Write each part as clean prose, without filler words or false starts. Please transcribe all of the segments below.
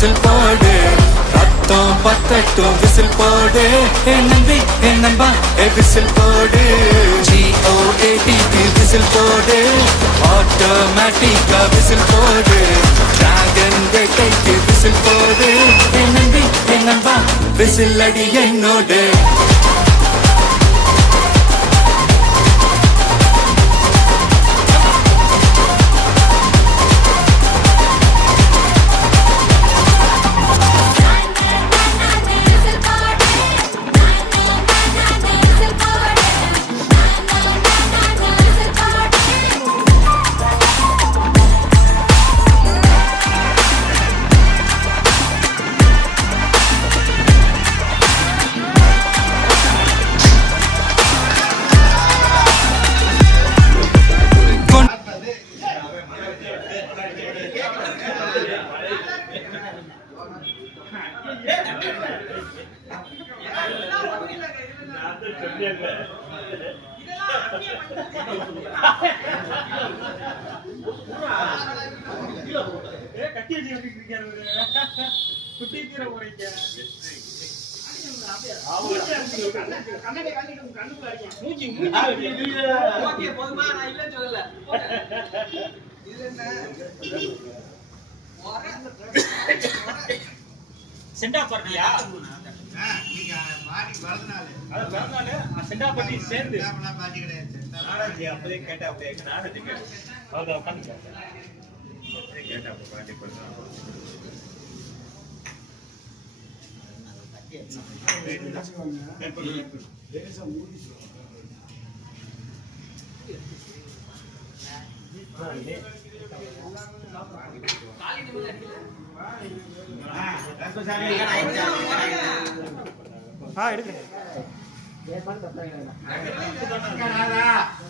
whistle போடு ரத்தம் பத்தட்டும் whistle போடு நம்பி நம்பா விசில் போடு GOATக்கு விசில் போடு ஆட்டோமேட்டிக்கா விசில் போடு டிராகன் வேட்டைக்கு விசில் போடு நம்பி நம்பா விசில் அடி என்னோடு செண்டா பார்ட்டியா செண்டா பார்ட்டி சேர்ந்து அப்படியே கேட்டா அப்படியே கேட்டா எடுக்கிறேன்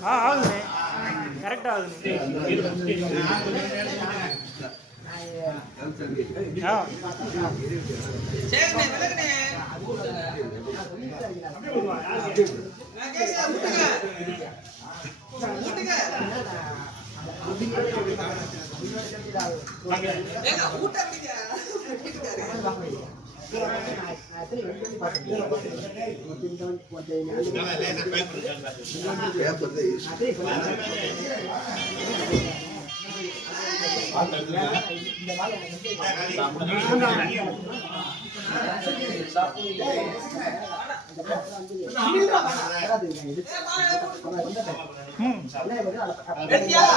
ஆகுதுண்ணே கரெக்டா ஆகுது